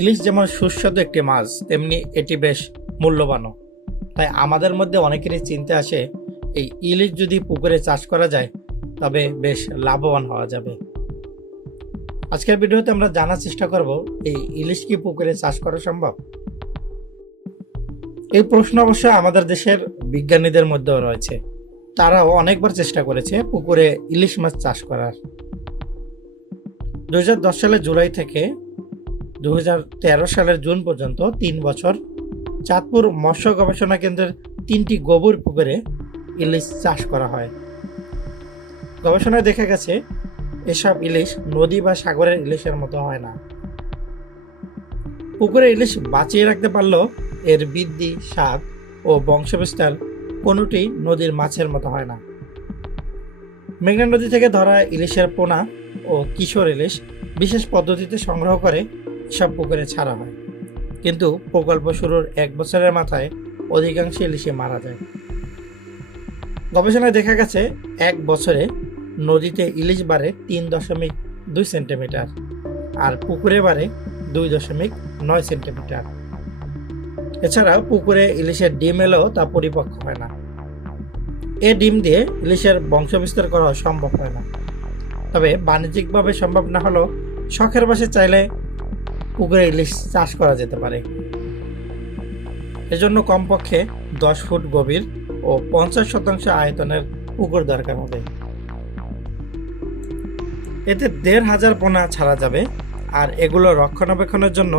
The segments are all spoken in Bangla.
ইলিশ যেমন সুস্বাদু একটি মাছ, তেমনি এটি বেশ মূল্যবানও। তাই আমাদের মধ্যে অনেকেরই চিন্তা আসে, এই ইলিশ যদি পুকুরে চাষ করা যায়, তবে বেশ লাভবান হওয়া যাবে। আজকের ভিডিওতে আমরা জানার চেষ্টা করব, এই ইলিশ কি পুকুরে চাষ করা সম্ভব? এই প্রশ্ন অবশ্য আমাদের দেশের বিজ্ঞানীদের মধ্যেও রয়েছে। তারাও অনেকবার চেষ্টা করেছে পুকুরে ইলিশ মাছ চাষ করার। দু হাজার দশ সালে জুলাই থেকে দু হাজার তেরো সালের জুন পর্যন্ত তিন বছর চাঁদপুর মৎস্য গবেষণা কেন্দ্রের তিনটি গোবর পুকুরে ইলিশ চাষ করা হয়। গবেষণায় দেখা গেছে, এসব ইলিশ নদী বা সাগরের ইলিশের মতো হয় না। পুকুরে ইলিশ বাঁচিয়ে রাখতে পারলেও এর বৃদ্ধি, স্বাদ ও বংশবিস্তার কোনোটি নদীর মাছের মতো হয় না। মেঘনা নদী থেকে ধরা ইলিশের পোনা ও কিশোর ইলিশ বিশেষ পদ্ধতিতে সংগ্রহ করে সব পুকুরে ছাড়া হয়। কিন্তু প্রকল্প শুরুর এক বছরের মাথায় অধিকাংশ ইলিশে মারা যায়। গবেষণায় দেখা গেছে, এক বছরে নদীতে ইলিশ বাড়ে তিন দশমিক দুই সেন্টিমিটার আর পুকুরে বাড়ে দুই দশমিক নয় সেন্টিমিটার। এছাড়াও পুকুরে ইলিশের ডিম এলেও তা পরিপক্ক হয় না। এ ডিম দিয়ে ইলিশের বংশবিস্তার করা সম্ভব হয় না। তবে বাণিজ্যিকভাবে সম্ভব না হলেও শখের বসে চাইলে পুকুরে ইলিশ চাষ করা যেতে পারে। এজন্য কমপক্ষে দশ ফুট গভীর ও পঞ্চাশ শতাংশ আয়তনের পুকুর দরকার হবে। এতে দেড় হাজার পোনা ছাড়া যাবে আর এগুলো রক্ষণাবেক্ষণের জন্য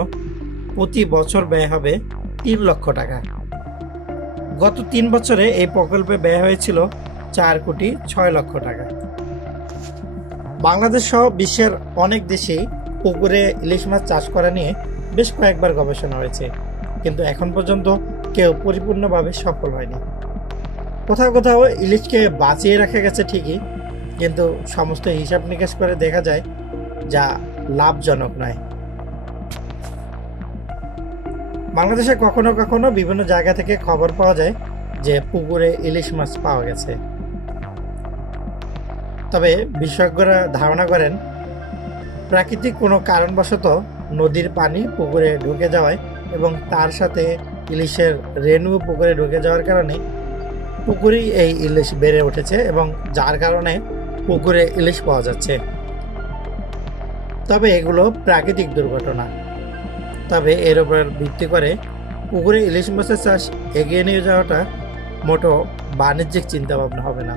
প্রতি বছর ব্যয় হবে তিন লক্ষ টাকা। গত তিন বছরে এই প্রকল্পে ব্যয় হয়েছিল চার কোটি ছয় লক্ষ টাকা। বাংলাদেশ সহ বিশ্বের অনেক দেশেই পুকুরে ইলিশ মাছ চাষ করা নিয়ে বেশ কয়েকবার গবেষণা হয়েছে। কিন্তু এখন পর্যন্ত কেউ পরিপূর্ণভাবে সফল হয়নি। কোথাও কোথাও ইলিশকে বাঁচিয়ে রাখা গেছে ঠিকই, কিন্তু সমস্ত হিসাব নিকাশ করে দেখা যায় যা লাভজনক নয়। বাংলাদেশে কখনো কখনো বিভিন্ন জায়গা থেকে খবর পাওয়া যায় যে পুকুরে ইলিশ মাছ পাওয়া গেছে। তবে বিশেষজ্ঞরা ধারণা করেন প্রাকৃতিক কোনো কারণবশত নদীর পানি পুকুরে ঢুকে যাওয়ায় এবং তার সাথে ইলিশের রেণু পুকুরে ঢুকে যাওয়ার কারণে পুকুরেই এই ইলিশ বেড়ে উঠেছে এবং যার কারণে পুকুরে ইলিশ পাওয়া যাচ্ছে। তবে এগুলো প্রাকৃতিক দুর্ঘটনা। তবে এর উপর ভিত্তি করে পুকুরে ইলিশ মাছের চাষ এগিয়ে নিয়ে যাওয়াটা মোটো বাণিজ্যিক চিন্তাভাবনা হবে না।